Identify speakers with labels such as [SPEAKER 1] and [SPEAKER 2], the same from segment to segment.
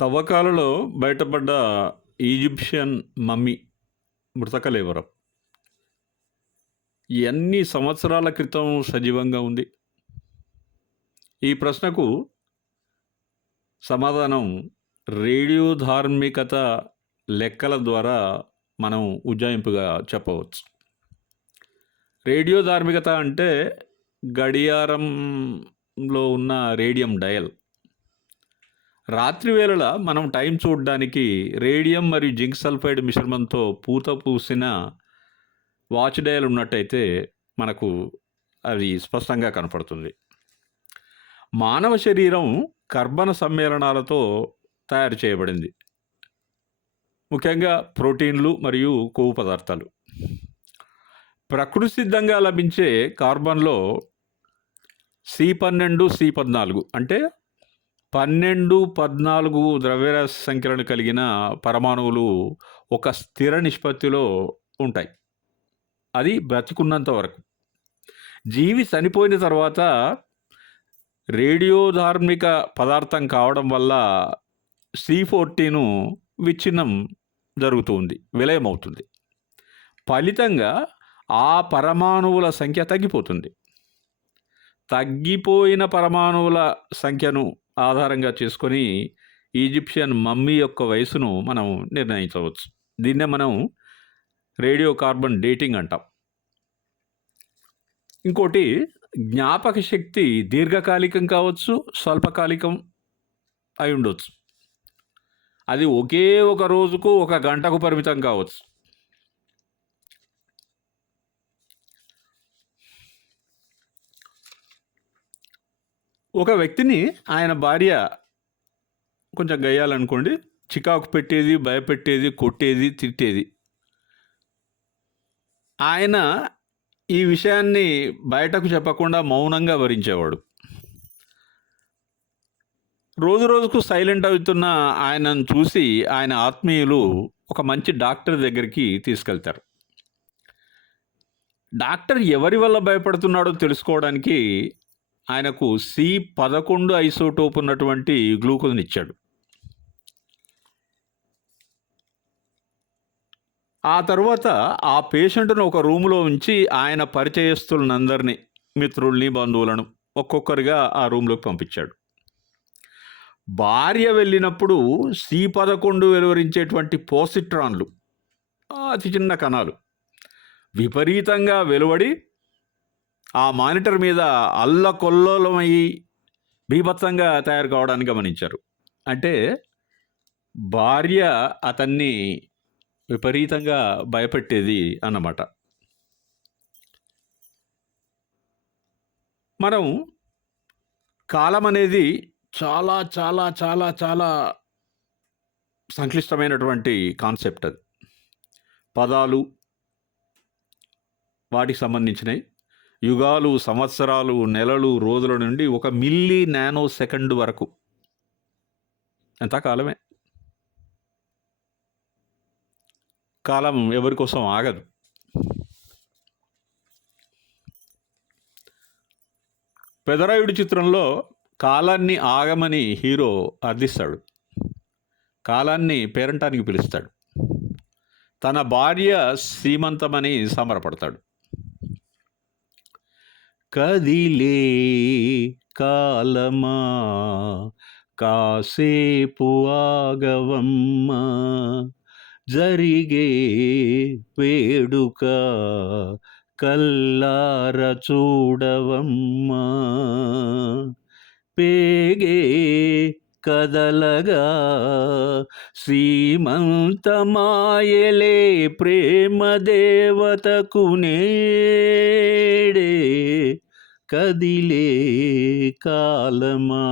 [SPEAKER 1] తవ్వకాలలో బయటపడ్డ Egyptian mummy మృతకలేవరం. ఎన్ని సంవత్సరాల క్రితం సజీవంగా ఉంది? ఈ ప్రశ్నకు సమాధానం రేడియో ధార్మికత లెక్కల ద్వారా మనం ఉజ్జాయింపుగా చెప్పవచ్చు. రేడియో ధార్మికత అంటే గడియారంలో ఉన్న రేడియం డయల్. రాత్రివేళల మనం టైం చూడడానికి రేడియం మరియు జింక్ సల్ఫైడ్ మిశ్రమంతో పూత పూసిన వాచ్ డయల్ ఉన్నట్టయితే మనకు అది స్పష్టంగా కనపడుతుంది. మానవ శరీరం కర్బన సమ్మేళనాలతో తయారు చేయబడింది. ముఖ్యంగా ప్రోటీన్లు మరియు కొవ్వు పదార్థాలు. ప్రకృతి సిద్ధంగా లభించే కార్బన్లో సి పన్నెండు సి పద్నాలుగు అంటే పన్నెండు పద్నాలుగు ద్రవ్యరాశి సంఖ్యలను కలిగిన పరమాణువులు ఒక స్థిర నిష్పత్తిలో ఉంటాయి. అది బ్రతికున్నంత వరకు. జీవి చనిపోయిన తర్వాత రేడియోధార్మిక పదార్థం కావడం వల్ల సి ఫోర్టీను విచ్ఛిన్నం జరుగుతుంది విలయమవుతుంది. ఫలితంగా ఆ పరమాణువుల సంఖ్య తగ్గిపోతుంది. తగ్గిపోయిన పరమాణువుల సంఖ్యను ఆధారంగా చేసుకొని ఈజిప్షియన్ మమ్మీ యొక్క వయసును మనం నిర్ణయించవచ్చు. దీన్నే మనం రేడియో కార్బన్ డేటింగ్ అంటాం. ఇంకోటి జ్ఞాపక శక్తి దీర్ఘకాలికం కావచ్చు స్వల్పకాలికం అయి ఉండొచ్చు. అది ఒకే ఒక రోజుకు ఒక గంటకు పరిమితం కావచ్చు. ఒక వ్యక్తిని ఆయన భార్య కొంచెం గయ్యాలనుకోండి చికాకు పెట్టేది భయపెట్టేది కొట్టేది తిట్టేది. ఆయన ఈ విషయాన్ని బయటకు చెప్పకుండా మౌనంగా భరించేవాడు. రోజు రోజుకు సైలెంట్ అవుతున్న ఆయనను చూసి ఆయన ఆత్మీయులు ఒక మంచి డాక్టర్ దగ్గరికి తీసుకెళ్తారు. డాక్టర్ ఎవరి వల్ల భయపడుతున్నాడో తెలుసుకోవడానికి ఆయనకు సి పదకొండు ఐసోటోప్ ఉన్నటువంటి గ్లూకోజ్ని ఇచ్చాడు. ఆ తర్వాత ఆ పేషెంట్ను ఒక రూములో ఉంచి ఆయన పరిచయస్తులందరినీ మిత్రుల్ని బంధువులను ఒక్కొక్కరిగా ఆ రూమ్లోకి పంపించాడు. భార్య వెళ్ళినప్పుడు సి పదకొండు వెలువరించేటువంటి పోసిట్రాన్లు అతి చిన్న కణాలు విపరీతంగా వెలువడి ఆ మానిటర్ మీద అల్లకొల్లోలమయ్యి బీభత్సంగా తయారు కావడానికి గమనించారు. అంటే భార్య అతన్ని విపరీతంగా భయపెట్టేది అన్నమాట. మనం కాలం అనేది చాలా చాలా చాలా చాలా సంక్లిష్టమైనటువంటి కాన్సెప్ట్ అది. పదాలు వాటికి సంబంధించినవి. యుగాలు సంవత్సరాలు నెలలు రోజుల నుండి ఒక మిల్లీ నానో సెకండ్ వరకు. ఎంత కాలమే? కాలం ఎవరి కోసం ఆగదు. పెదరాయుడు చిత్రంలో కాలాన్ని ఆగమని హీరో అర్థిస్తాడు కాలాన్ని పేరంటానికి పిలుస్తాడు. తన భార్య సీమంతమని సంబరపడతాడు. కదిలే కాలమా? కాసేపు ఆగవమ్మ జరిగే వేడుక కల్లార చూడవమ్మ. పేగే కదలగా శ్రీమంతమాయలే ప్రేమ దేవతకు నేడే కదిలే కాలమా?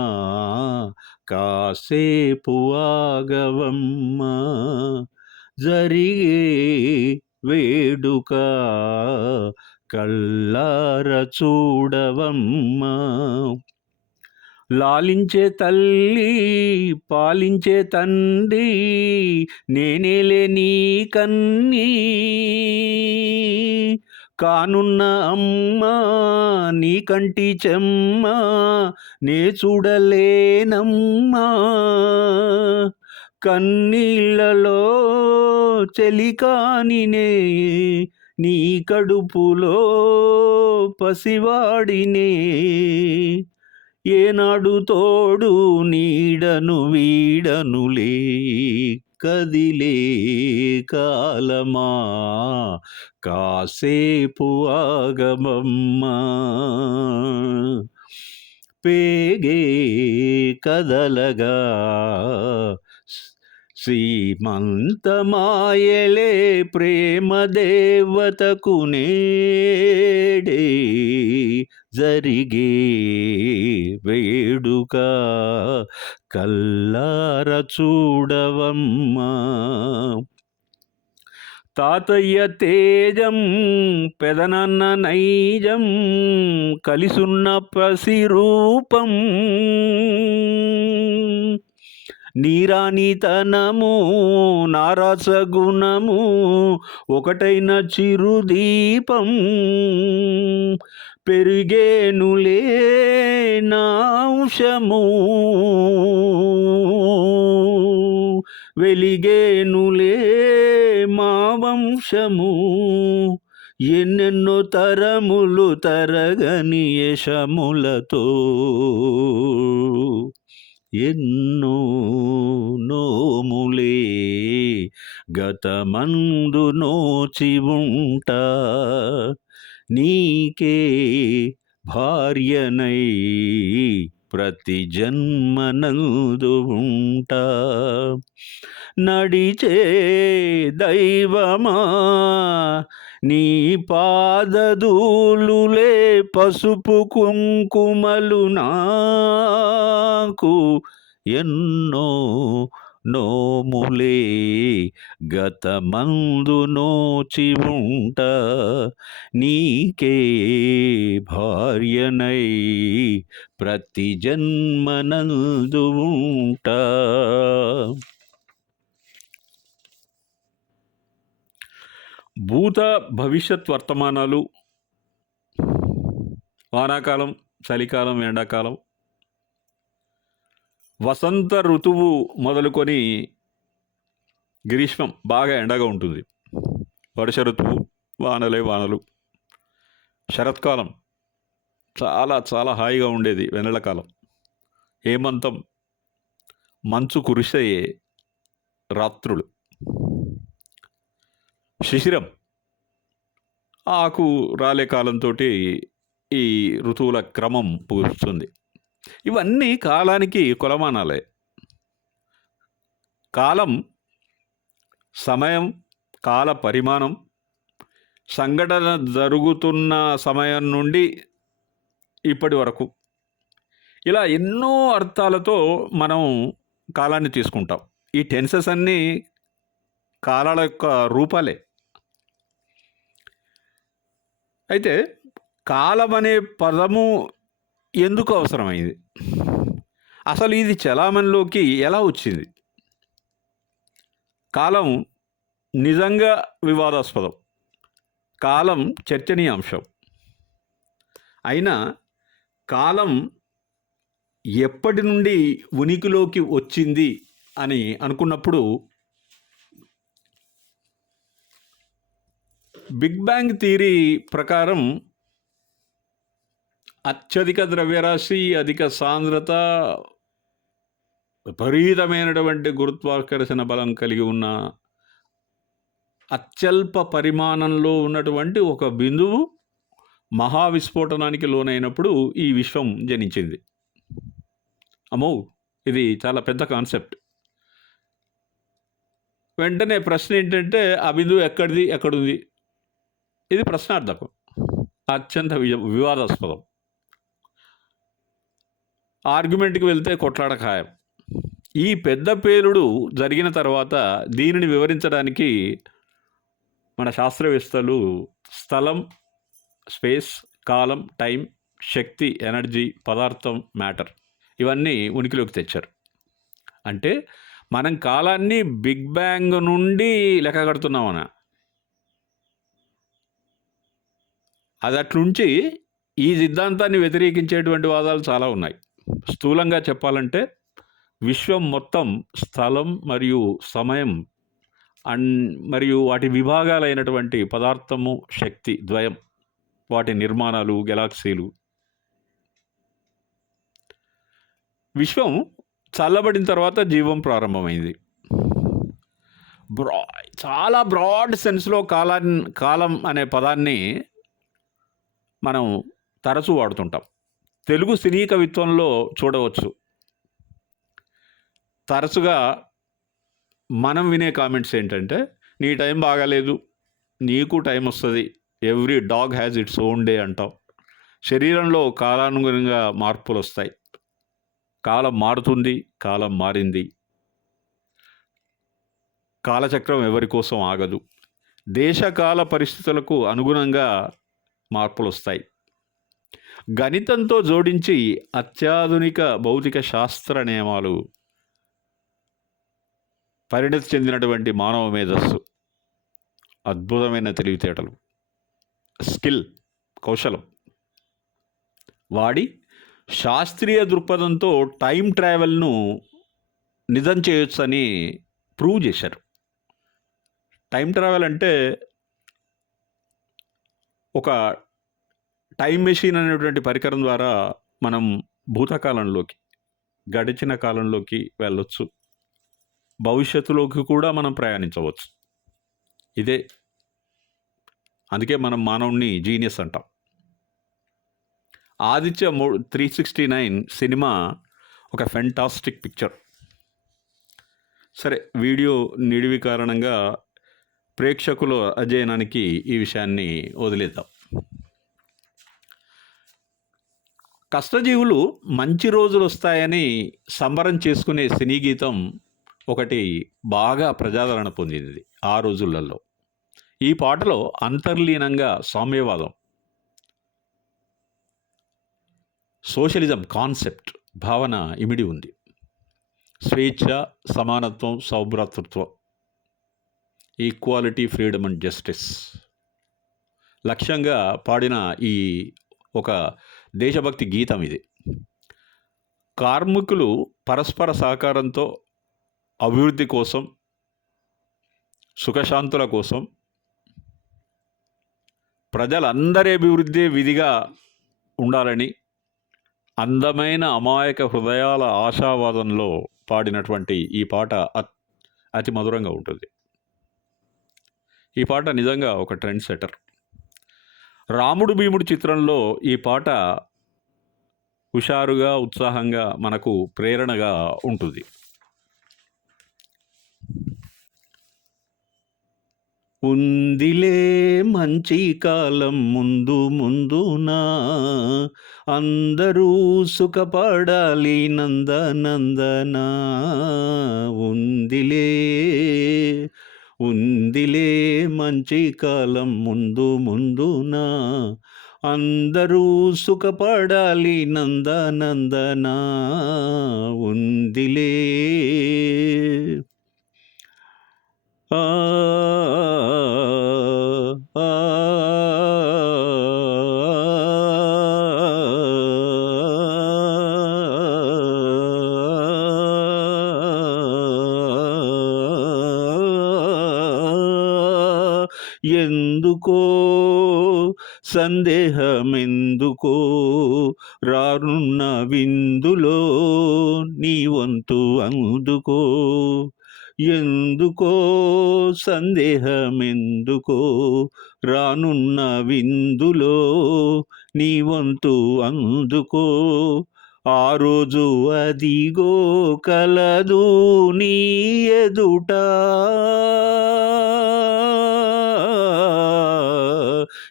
[SPEAKER 1] కాసేపు ఆగవమ్మ. జరిగే వేడుక కల్లార చూడవమ్మా. లాలించే తల్లి పాలించే తండ్రి నేనేలే నీ కన్నీ. కానున్న అమ్మా నీ కంటి చెమ్మా నే చూడలేనమ్మా. కన్నీళ్ళలో చెలికానినే నీ కడుపులో పసివాడినే. ఏనాడు తోడు నీడను వీడనులే. కదిలే కాలమా? కాసేపు ఆగమమ్మా. పేగే కదలగా. శ్రీమంతమాయలే ప్రేమ దేవతకు నేడే. జరిగే వేడుక కల్లార చూడవమ్మా. తాతయ్య తేజం పెదనన్న నైజం కలిసున్న పసిరూపం నీరానితనము నారసగుణము ఒకటైన చిరుదీపం. పెరిగేనులే నాంశము వెలిగేనులే మా వంశము. ఎన్నెన్నో తరములు తరగని యశములతో ఎన్నో నోములే గతమందు నోచి ఉంటా. నీకే భార్యనై ప్రతి జన్మనందు ఉంటా. నడిచే దైవమా నీ పాదదూలులే పసుపు కుంకుమలు నాకు. ఎన్నో నోములే గతమందు నోచి ఉంట. నీకే భార్యనై ప్రతి జన్మనందు ఉంట. భూత భవిష్యత్ వర్తమానాలు వానాకాలం చలికాలం ఎండాకాలం వసంత ఋతువు మొదలుకొని గ్రీష్మం బాగా ఎండగా ఉంటుంది. వర్ష ఋతువు వానలే వానలు. శరత్కాలం చాలా చాలా హాయిగా ఉండేది వెన్నెలకాలం హేమంతం మంచు కురిసే రాత్రులు. శిశిరం ఆకు రాలే కాలంతో ఈ ఋతువుల క్రమం పూస్తుంది ఇవన్నీ కాలానికి కొలమానాలే. కాలం సమయం కాల పరిమాణం సంఘటన జరుగుతున్న సమయం నుండి ఇప్పటి వరకు. ఇలా ఎన్నో అర్థాలతో మనం కాలాన్ని తీసుకుంటాం. ఈ టెన్సెస్ అన్నీ కాలాల యొక్క రూపాలే. అయితే కాలం అనే పదము ఎందుకు అవసరమైంది? అసలు ఇది చలామణిలోకి ఎలా వచ్చింది? కాలం నిజంగా వివాదాస్పదం. కాలం చర్చనీయాంశం. అయినా కాలం ఎప్పటి నుండి ఉనికిలోకి వచ్చింది అని అనుకున్నప్పుడు బిగ్ బ్యాంగ్ థియరీ ప్రకారం అత్యధిక ద్రవ్యరాశి అధిక సాంద్రత విపరీతమైనటువంటి గురుత్వాకర్షణ బలం కలిగి ఉన్న అత్యల్ప పరిమాణంలో ఉన్నటువంటి ఒక బిందువు మహావిస్ఫోటనానికి లోనైనప్పుడు ఈ విశ్వం జనించింది. అమ్మో! ఇది చాలా పెద్ద కాన్సెప్ట్. వెంటనే ప్రశ్న ఏంటంటే ఆ బిందువు ఎక్కడిది? ఎక్కడుంది? ఇది ప్రశ్నార్థకం. అత్యంత వి- వివాదాస్పదం. ఆర్గ్యుమెంట్కి వెళ్తే కొట్లాడ ఖాయం. ఈ పెద్ద పేలుడు జరిగిన తర్వాత దీనిని వివరించడానికి మన శాస్త్రవేత్తలు స్థలం స్పేస్ కాలం టైం శక్తి ఎనర్జీ పదార్థం మ్యాటర్ ఇవన్నీ ఉనికిలోకి తెచ్చారు. అంటే మనం కాలాన్ని బిగ్ బ్యాంగ్ నుండి లెక్క కడుతున్నామన. అది అట్లుంచి ఈ సిద్ధాంతాన్ని వ్యతిరేకించేటువంటి వాదాలు చాలా ఉన్నాయి. స్థూలంగా చెప్పాలంటే విశ్వం మొత్తం స్థలం మరియు సమయం అన్ మరియు వాటి విభాగాలైనటువంటి పదార్థము శక్తి ద్వయం వాటి నిర్మాణాలు గెలాక్సీలు. విశ్వం చల్లబడిన తర్వాత జీవం ప్రారంభమైంది. బ్రా చాలా బ్రాడ్ సెన్స్లో కాలాన్ని కాలం అనే పదాన్ని మనం తరచూ వాడుతుంటాం. తెలుగు సినీ కవిత్వంలో చూడవచ్చు. తరచుగా మనం వినే కామెంట్స్ ఏంటంటే నీ టైం బాగాలేదు నీకు టైం వస్తుంది every dog has its own day అంటాం. శరీరంలో కాలానుగుణంగా మార్పులు వస్తాయి. కాలం మారుతుంది కాలం మారింది. కాలచక్రం ఎవరి కోసం ఆగదు. దేశకాల పరిస్థితులకు అనుగుణంగా మార్పులు వస్తాయి. గణితంతో జోడించి అత్యాధునిక భౌతిక శాస్త్ర నియమాలు పరిణతి చెందినటువంటి మానవ మేధస్సు. అద్భుతమైన తెలివితేటలు. స్కిల్ కౌశలం. వాడి శాస్త్రీయ దృక్పథంతో టైం ట్రావెల్ను నిజం చేయొచ్చని ప్రూవ్ చేశారు. టైం ట్రావెల్ అంటే ఒక టైం మెషిన్ అనేటువంటి పరికరం ద్వారా మనం భూతకాలంలోకి గడిచిన కాలంలోకి వెళ్ళొచ్చు. భవిష్యత్తులోకి కూడా మనం ప్రయాణించవచ్చు. ఇదే. అందుకే మనం మానవుణ్ణి జీనియస్ అంటాం. ఆదిత్య మూ త్రీ సిక్స్టీ నైన్ సినిమా ఒక ఫెంటాస్టిక్ పిక్చర్. సరే వీడియో నిడివి కారణంగా ప్రేక్షకుల అధ్యయనానికి ఈ విషయాన్ని వదిలేద్దాం. కష్టజీవులు మంచి రోజులు వస్తాయని సంబరం చేసుకునే సినీ గీతం ఒకటి బాగా ప్రజాదరణ పొందింది ఆ రోజులలో. ఈ పాటలో అంతర్లీనంగా సామ్యవాదం. సోషలిజం కాన్సెప్ట్ భావన ఇమిడి ఉంది. స్వేచ్ఛ సమానత్వం సౌభ్రాతృత్వం. Equality freedom and justice. లక్ష్యంగా పాడిన ఈ ఒక దేశభక్తి గీతం ఇది. కార్మికులు పరస్పర సహకారంతో అభివృద్ధి కోసం సుఖశాంతుల కోసం ప్రజలందరి అభివృద్ధి విధిగా ఉండాలని అందమైన అమాయక హృదయాల ఆశావాదంలో పాడినటువంటి ఈ పాట అత్- అతి మధురంగా ఉంటుంది. ఈ పాట నిజంగా ఒక ట్రెండ్ సెటర్ రాముడు భీముడు చిత్రంలో ఈ పాట హుషారుగా ఉత్సాహంగా మనకు ప్రేరణగా ఉంటుంది. ఉందిలే మంచి కాలం ముందు ముందునా అందరూ సుఖపడాలి నందనందనా. ఉందిలే ఉందిలే మంచి కాలం ముందు ముందునా అందరూ సుఖపడాలి నందనందనా ఉందిలే ఆ ఆ, ఎందుకో? సందేహమెందుకో? రానున్న విందులో నీ వంతు అందుకో? ఎందుకో? సందేహమెందుకో? రానున్న విందులో నీ వంతు అందుకో? ఆ రోజు అదిగో కలదు నీ ఎదుట.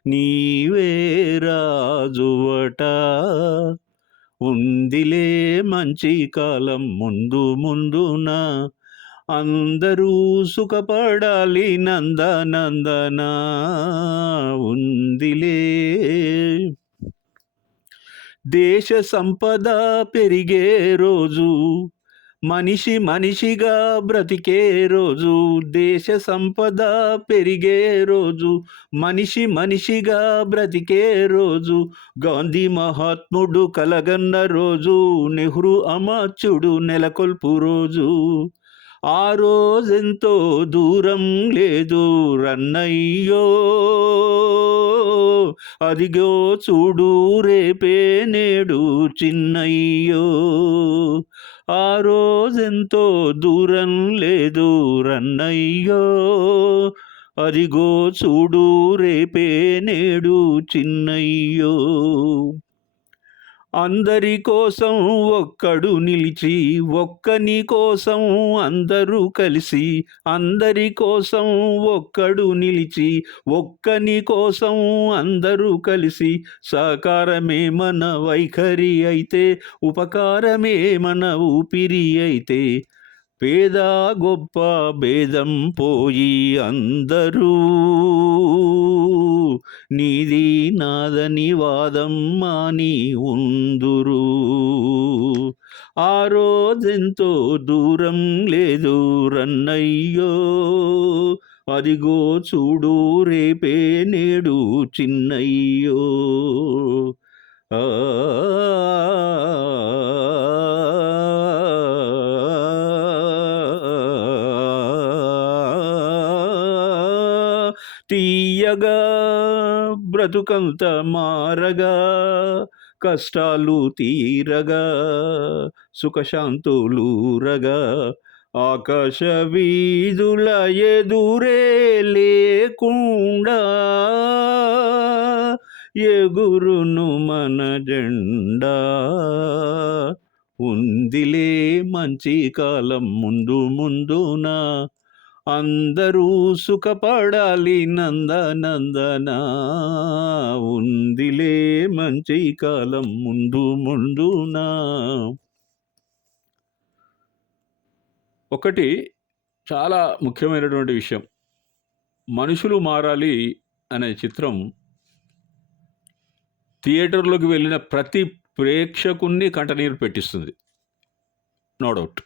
[SPEAKER 1] నీవే రాజువట. ఉందిలే మంచి కాలం ముందు ముందున. అందరూ సుఖపడాలి నందనందన. ఉందిలే దేశ సంపద పెరిగే రోజు మనిషి మనిషిగా బ్రతికే రోజు దేశ సంపద పెరిగే రోజు మనిషి మనిషిగా బ్రతికే రోజు గాంధీ మహాత్ముడు కలగన్న రోజు నెహ్రూ అమాత్యుడు నెలకొల్పు రోజు. ఆ రోజెంతో దూరం లేదు రన్నయ్యో. అదిగో చూడు రేపే నేడు చిన్నయ్యో. ఆ రోజెంతో దూరం లేదు రన్నయ్యో. అదిగో చూడు రేపే నేడు చిన్నయ్యో. అందరి కోసం ఒక్కడు నిలిచి ఒక్కని కోసం అందరూ కలిసి అందరి కోసం ఒక్కడు నిలిచి ఒక్కని కోసం అందరూ కలిసి సహకారమే మన వైఖరి అయితే ఉపకారమే మన ఊపిరి అయితే పేద గొప్ప భేదం పోయి అందరూ. నీది నాదని వాదం మాని ఉందురు. ఆ రోజెంతో దూరం లేదు రన్నయ్యో. అదిగో చూడు రేపే నేడు చిన్నయ్యో. తీయగా బ్రతుకంత మారగా కష్టాలు తీరగా సుఖశాంతులూరగా ఆకాశ వీధుల ఎదురే లేకుండా ఎగురును మన జెండా. ఉందిలే మంచి కాలం ముందు ముందున. అందరూ సుఖపడాలి నందనందన. ఉందిలే మంచి కాలం ముందు ముందున. ఒకటి చాలా ముఖ్యమైనటువంటి విషయం. మనుషులు మారాలి అనే చిత్రం థియేటర్లోకి వెళ్ళిన ప్రతి ప్రేక్షకుణ్ణి కంటనీరు పెట్టిస్తుంది. నో డౌట్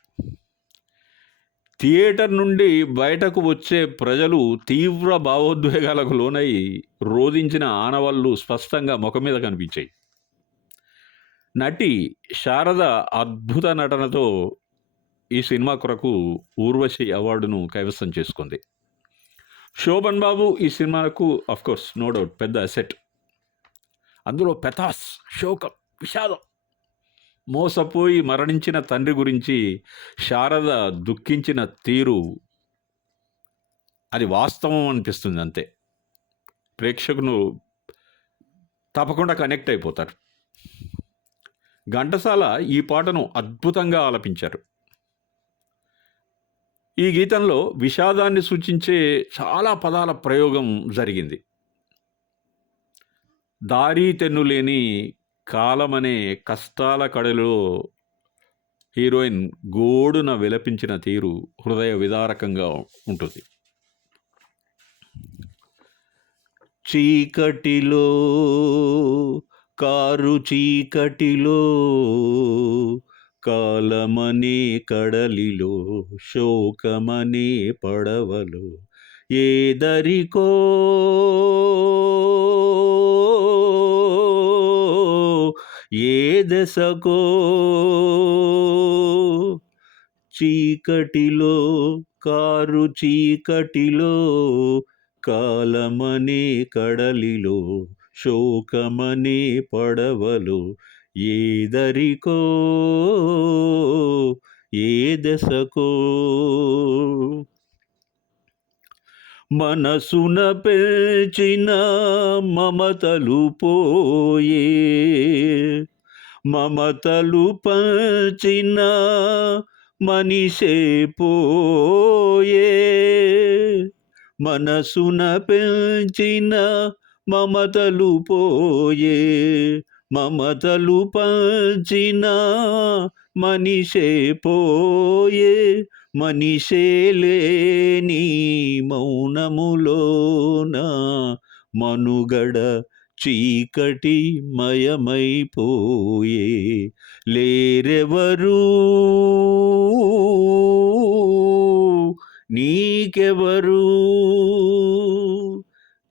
[SPEAKER 1] థియేటర్ నుండి బయటకు వచ్చే ప్రజలు తీవ్ర భావోద్వేగాలకు లోనై రోధించిన ఆనవాళ్ళు స్పష్టంగా ముఖం మీద కనిపించాయి. నటి శారద అద్భుత నటనతో ఈ సినిమా కొరకు ఊర్వశి అవార్డును కైవసం చేసుకుంది. శోభన్ బాబు ఈ సినిమాకు అఫ్కోర్స్ నో డౌట్ పెద్ద అసెట్ అందులో పెథాస్ శోకం విషాదం. మోసపోయి మరణించిన తండ్రి గురించి శారద దుఃఖించిన తీరు అది వాస్తవం అనిపిస్తుంది అంతే. ప్రేక్షకులు తప్పకుండా కనెక్ట్ అయిపోతారు. ఘంటసాల ఈ పాటను అద్భుతంగా ఆలపించారు. ఈ గీతంలో విషాదాన్ని సూచించే చాలా పదాల ప్రయోగం జరిగింది. దారి తెన్నులేని కాలమనే కష్టాల కడలో హీరోయిన్ గోడున విలపించిన తీరు హృదయ విదారకంగా ఉంటుంది. చీకటిలో కారు చీకటిలో కాలమనే కడలిలో శోకమనే పడవలో ఏదరికో ఏ దశకో? చీకటిలో కారు చీకటిలో కాలమనే కడలిలో శోకమనే పడవలో ఏదరికో ఏ దశకో? మనసున పెంచిన మమతలు పోయే. మమతలు పంచిన మనిషే పోయే. మనసున పెంచిన మమతలు పోయే. మమతలు పంచిన మనిషే పోయే మనిషే లేని మౌనములోన మనుగడ చీకటి మయమైపోయే. లేరెవరు? నీకెవరు?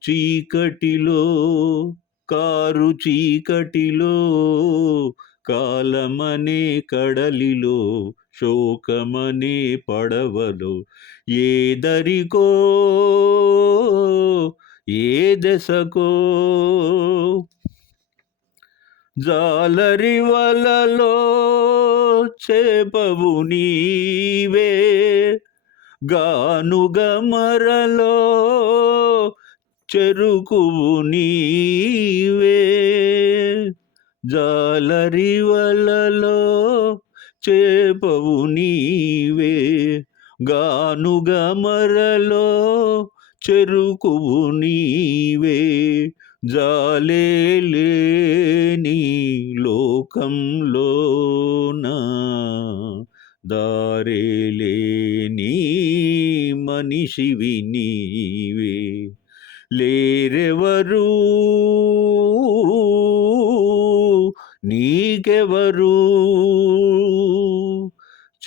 [SPEAKER 1] చీకటిలో కారు చీకటిలో కాలమనే కడలిలో శోకమనే పడవలో ఏ దరికో ఏ దశకో. జాలరి వలలో చేపవు నీవే గానుగమరలో చెరుకువు నీవే. జాలరి వలలో చేపవు నీవే. గానుగమరలో చెరుకువు నీవే. జాలేని లోకంలోన దారేలేని మనిషివి నీవే. లేరెవరు? నీకెవరు?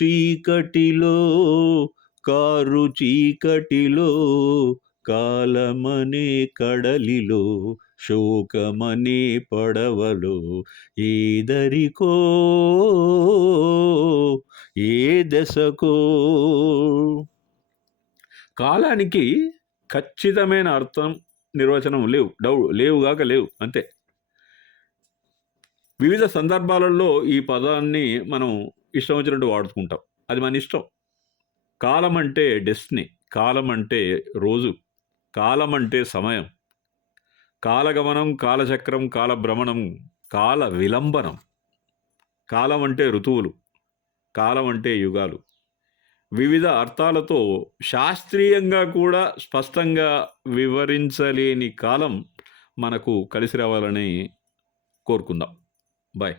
[SPEAKER 1] చీకటిలో కారు చీకటిలో కాలమనే కడలిలో శోకమనే పడవలో ఏదరికో? ఏ దశకో? కాలానికి ఖచ్చితమైన అర్థం నిర్వచనం లేవు. డౌ లేవుగాక లేవు. అంతే. వివిధ సందర్భాలలో ఈ పదాన్ని మనం ఇష్టం వచ్చినట్టు వాడుకుంటాం. అది మన ఇష్టం. కాలం అంటే డెస్టినీ. కాలం అంటే రోజు. కాలం అంటే సమయం. కాలగమనం కాలచక్రం కాలభ్రమణం కాల విలంబనం కాలం అంటే ఋతువులు. కాలం అంటే యుగాలు. వివిధ అర్థాలతో శాస్త్రీయంగా కూడా స్పష్టంగా వివరించలేని కాలం మనకు కలిసి రావాలని కోరుకుందాం. బాయ్